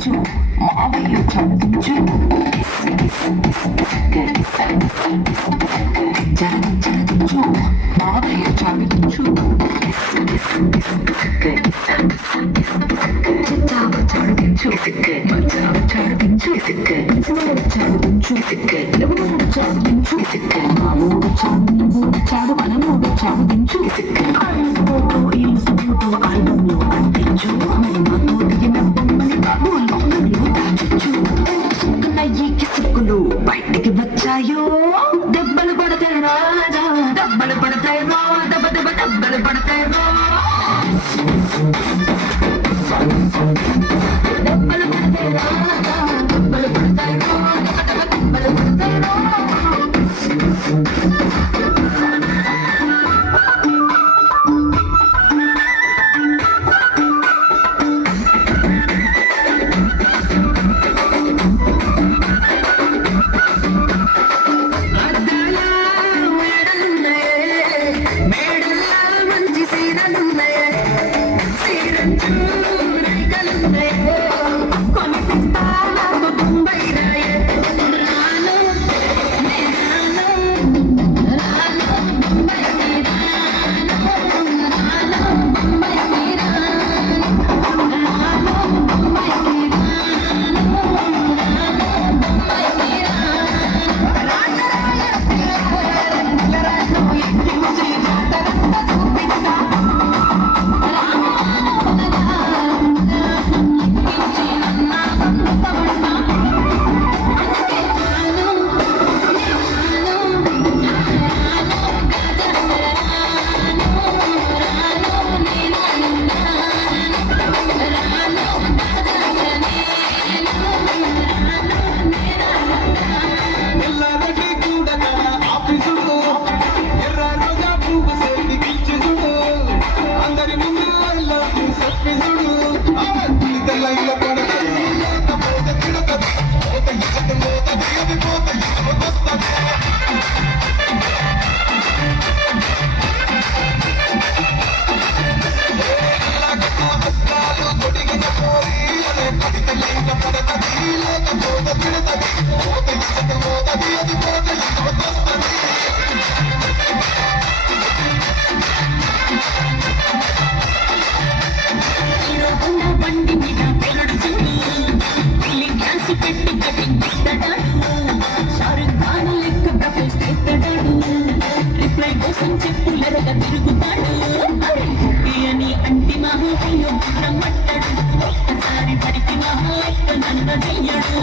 చాలదించు మావయ్య చాలదించు చాలదించు మావయ్య చాలదించు చిట్టావ చాలదించు మచ్చావ చాలదించు నిజమోడు చాలదించు ఎవరు చాలదించు మా ఊరు చాలు నీ ఊరు చాలు మన ఊరు చాలదించు ఫోటో ఇల్లు ఫోటో ఆల్బంలో అంటించు మరి మాతో దిగిన బొమ్మని బాబు లోకంలో దాచొచ్చు సుక్కునయ్యికి సుక్కులు బయటికి వచ్చాయో దెబ్బలు పడతాయి రాజా దెబ్బలు పడతాయి రా దెబ్బ దెబ్బ దెబ్బలు పడతాయి రా దెబ్బలు పడతాయి రాజా దెబ్బలు పడతాయి రా దెబ్బ దెబ్బ దెబ్బలు పడతాయి రా ఒక్కసారి పరికిన నన్ను చెయ్యడు